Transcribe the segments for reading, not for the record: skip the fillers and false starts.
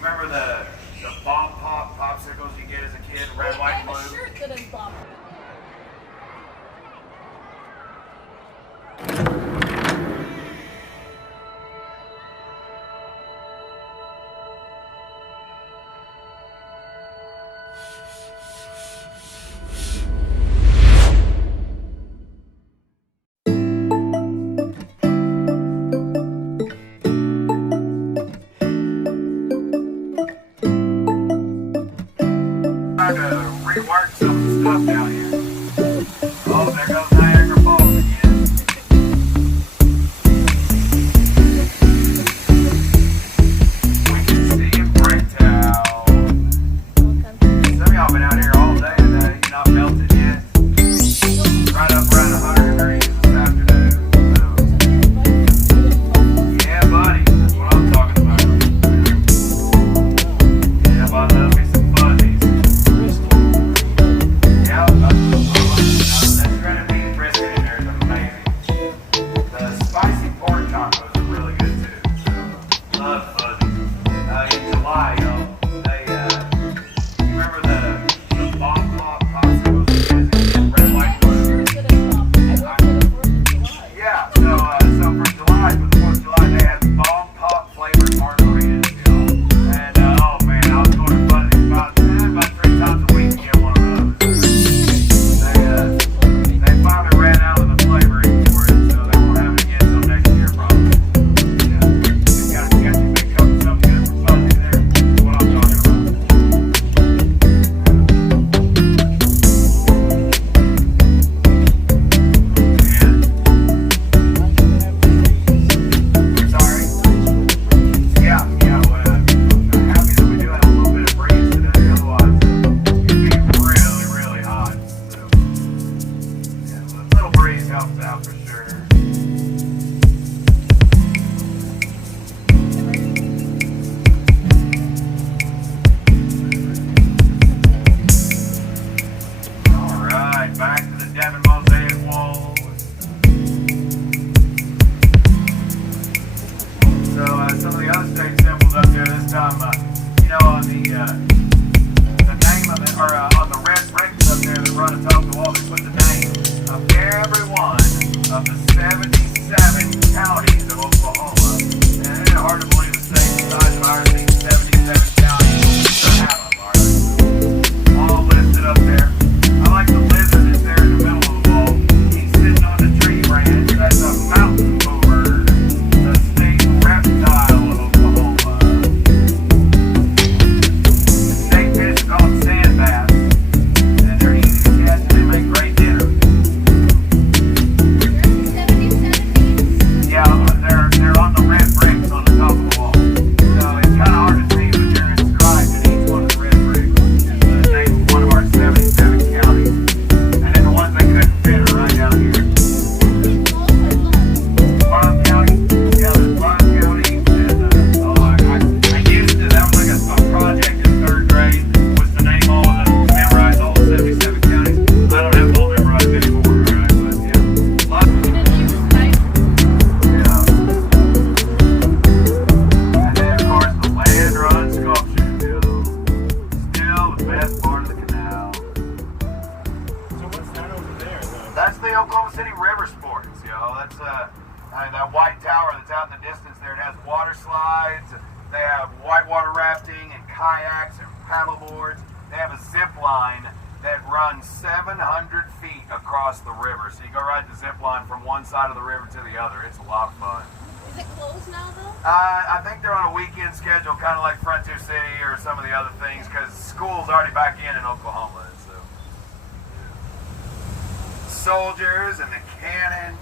remember the bomb pop popsicles you get as a kid, red, white, and blue? I have a shirt that is bomb. Trying to rework some of the stuff down here. Oh, there goes Niagara Falls again. We can see in Bricktown. Some of y'all been out here all day today. You're not melted yet. Right up around 100 degrees this afternoon. So, yeah, buddy. That's what I'm talking about. Yeah, I love me some fuzzies. Yeah, that grenadine brisket in there is amazing. The spicy pork tacos are really good too. So, love fuzzies. In July, you remember the bomb pop popsicles that you get red, white, blue? Yeah, so for July, for the 4th of July, they had bomb pop flavored margaritas, And oh man, I was going to fuzzies about 3 times a week to get one of those. They finally ran out of the flavoring for it, so they won't have it again until next year, probably. Yeah, they got you big cup of something good for fuzzy there. That's what I'm talking about. Sorry. Yeah, well, I'm happy that we do have a little bit of breeze today. Otherwise, it'd be really, really hot. So, yeah, a little breeze helps out for sure. All right, back to the Devon mosaic wall. So some of the other state symbols up there this time, on the name of it, or on the red bricks up there that run atop the wall, they put the name of every one of the 77 counties of Oklahoma. And it's hard to believe the state the size of ours, these 77 counties still have them, all listed up there. I like the lizard that's there in the middle of the wall. He's sitting on the tree branch. That's a mountain mover, the state reptile of Oklahoma. The state fish is called sand bass, and they're easy to catch and they make great dinner. Yeah, they're on the red bricks on the top of the wall. So it's kind of hard to see, but they're inscribed in each one of the red bricks, which is the name of one of our 77 counties. And then the ones they couldn't fit are right down here. Farm County, yeah, there's Farm County, and I used to, that was like a project in 3rd grade, was to name all of the, memorize all the 77 counties. I don't have them all memorized anymore, right? But yeah, lots of them. Yeah. And then of course the land run sculpture, still the best part of the canal. So what's that over there, though? That's the Oklahoma City River Sports, That's that white tower that's out in the distance there. It has water slides. They have whitewater rafting and kayaks and paddle boards. They have a zip line that runs 700 feet across the river. So you go ride the zip line from one side of the river to the other. It's a lot of fun. Is it closed now, though? I think they're on a weekend schedule, kind of like Frontier City or some of the other things, because school's already back in Oklahoma. So, soldiers and the cannon.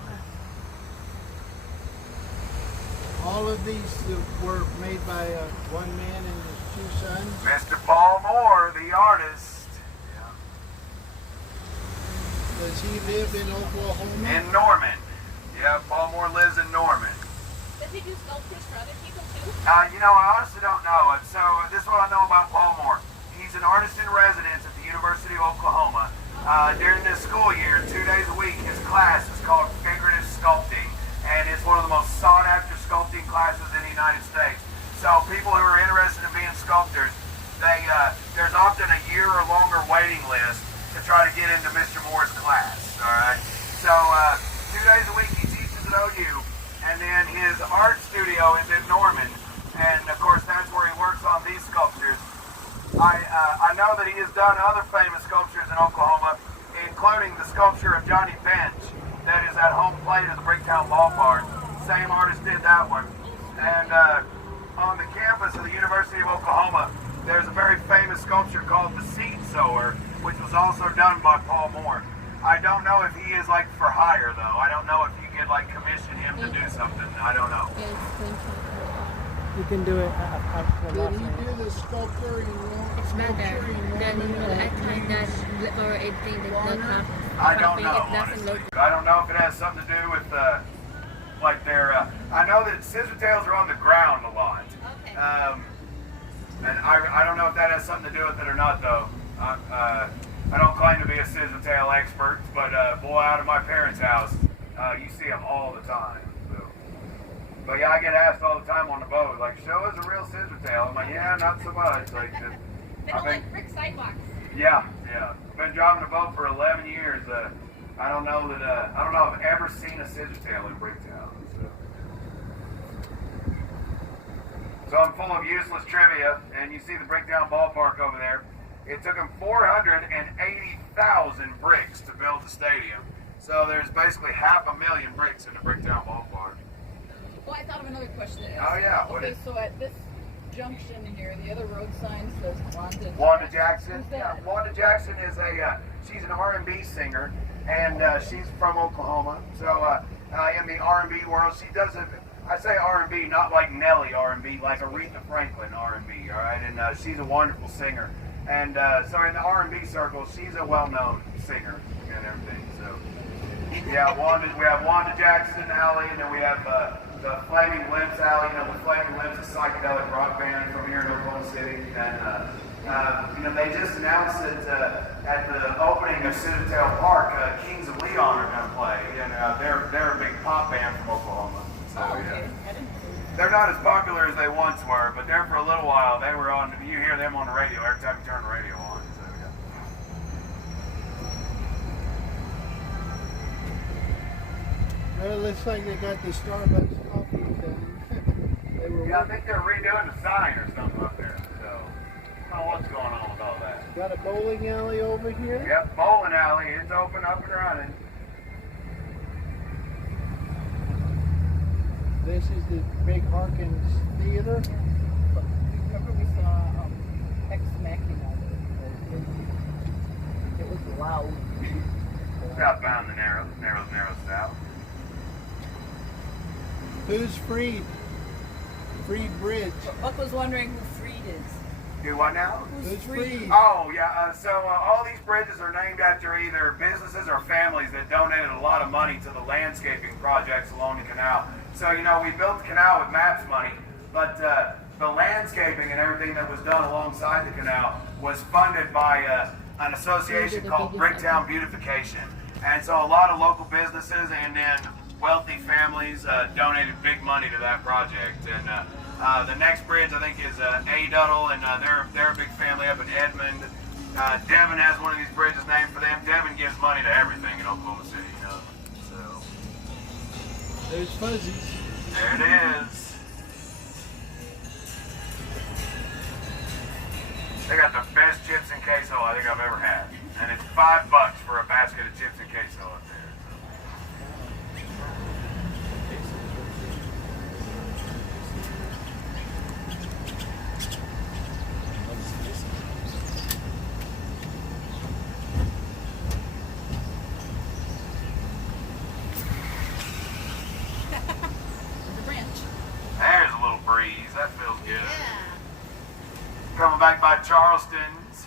All of these were made by one man and his 2 sons. Mr. Paul Moore, the artist. Does he live in Oklahoma? In Norman. Yeah, Paul Moore lives in Norman. Does he do sculptures for other people too? I honestly don't know. And so this is what I know about Paul Moore. He's an artist in residence at the University of Oklahoma. During this school year, 2 days a week, his class is called Figurative Sculpting, and it's one of the most sought-after sculpting classes in the United States. So people who are interested in being sculptors, there's often a year or longer waiting list to try to get into Mr. Moore's class. All right. So 2 days a week he teaches at OU, and then his art studio is in Norman, and of course that's where he works on these sculptures. I know that he has done other famous sculptures in Oklahoma, including the sculpture of Johnny Bench that is at home plate of the Bricktown ballpark. Same artist did that one. And on the campus of the University of Oklahoma, there's a very famous sculpture called the Seed Sower, which was also done by Paul Moore. I don't know if he is like for hire though. I don't know if you could like commission him to do something. I don't know. You can do it. Did he do the sculpture in It's better than I kind of or anything that does not. I don't know, honestly. I don't know if it has something to do with like their. I know that scissor tails are on the ground a lot. Okay. And I don't know if that has something to do with it or not though. I don't claim to be a scissor tail expert, but boy, out of my parents' house, you see them all the time. So. But yeah, I get asked all the time on the boat, like, show us a real scissor tail. I'm like, yeah, not so much. Like, They don't like brick sidewalks. yeah. I've been driving a boat for 11 years. I don't know that. I don't know if I've ever seen a scissor tail in Bricktown. So I'm full of useless trivia, and you see the Bricktown ballpark over there. It took them 480,000 bricks to build the stadium. So there's basically 500,000 bricks in the Bricktown ballpark. Well, I thought of another question to ask. Oh yeah, what Okay, is so at this junction here, the other road sign says Wanda Jackson? Who's Yeah, that? Wanda Jackson is she's an R&B singer, and she's from Oklahoma. So in the R&B world, she does I say R&B, not like Nelly R&B, like Aretha Franklin R&B, all right? And she's a wonderful singer. And so in the R&B circle, she's a well-known singer and everything. So yeah, we have Wanda Jackson Alley, and then we have the Flaming Lips Alley. You know, the Flaming Lips is a psychedelic rock band from here in Oklahoma City. And they just announced that at the opening of Citadel Park, Kings of Leon are going to play, and they're a big pop band from Oklahoma. So, Oh, okay. yeah. I didn't know. They're not as popular as they once were, but there for a little while they were on. You hear them on the radio every time you turn the radio on. So, yeah. Well, it looks like they got the Starbucks coffee done. Yeah, I think they're redoing the sign or something up there. So, I don't know what's going on with all that. Got a bowling alley over here. Yep, bowling alley. It's open, up and running. This is the big Harkins Theater. Remember we saw Ex Machina. It was loud. Southbound the narrow south. Who's Freed? Freed Bridge. Buck was wondering who Freed is. Do what now? Who's Freed? Oh, yeah. So all these bridges are named after either businesses or families that donated a lot of money to the landscaping projects along the canal. So, you know, we built the canal with MAPS money, but the landscaping and everything that was done alongside the canal was funded by an association called Bricktown Beautification. And so a lot of local businesses and then wealthy families donated big money to that project. And the next bridge, I think, is A. Duddle, and they're a big family up in Edmond. Devin has one of these bridges named for them. Devin gives money to everything in Oklahoma City, you know. So There's Fuzzies. there it is. They got the best chips and queso I think I've ever had, and it's $5 for a basket of chips and queso up there. The branch. There's a little breeze. That feels good. Coming back by Charleston's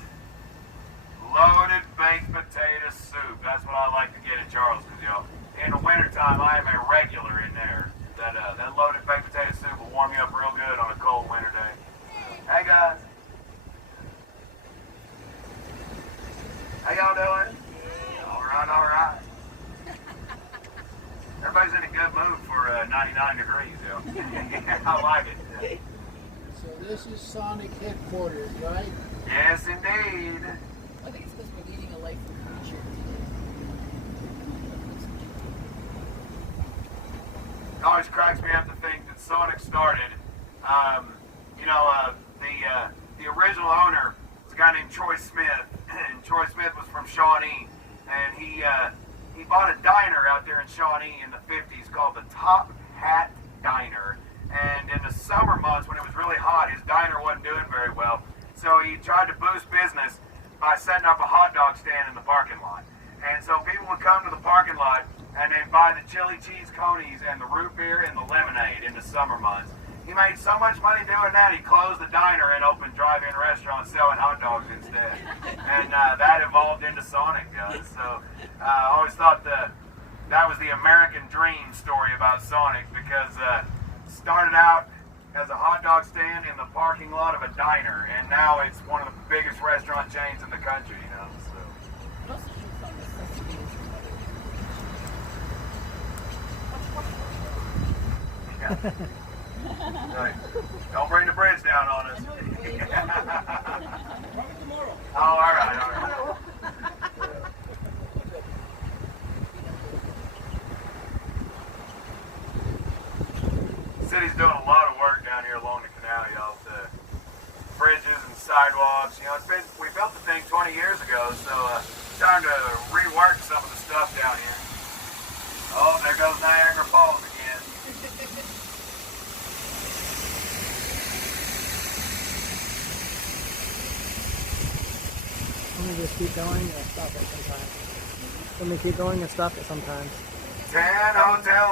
loaded baked potato soup. That's what I like to get in Charleston, y'all. In the wintertime, I am a regular in there. That loaded baked potato soup will warm you up real good on a cold winter day. Hey guys. How y'all doing? All right. Everybody's in a good mood for 99 degrees, yo. I like it. this is Sonic headquarters, right? Yes, indeed. I think it's because we're leading a life of creature. It always cracks me up to think that Sonic started. The original owner was a guy named Troy Smith, and Troy Smith was from Shawnee, and he bought a diner out there in Shawnee in the 50s called the Top Hat Diner. And in the summer months when it was really hot, his diner wasn't doing very well, so he tried to boost business by setting up a hot dog stand in the parking lot. And so people would come to the parking lot and they'd buy the chili cheese conies and the root beer and the lemonade in the summer months. He made so much money doing that, he closed the diner and opened drive-in restaurants selling hot dogs instead. And that evolved into Sonic, guys. So I always thought that was the American dream story about Sonic, because started out as a hot dog stand in the parking lot of a diner, and now it's one of the biggest restaurant chains in the country, you know. So. It also shows on necessities from other Yeah. Right. Don't bring the bridge down on us. Oh, all right. The city's doing a lot of work down here along the canal, y'all. The bridges and sidewalks. You know, we built the thing 20 years ago, so it's time to rework some of the stuff down here. Oh, there goes Niagara Falls again. Let me just keep going and stop it sometimes. Let me keep going and stop it sometimes. 10 hotels.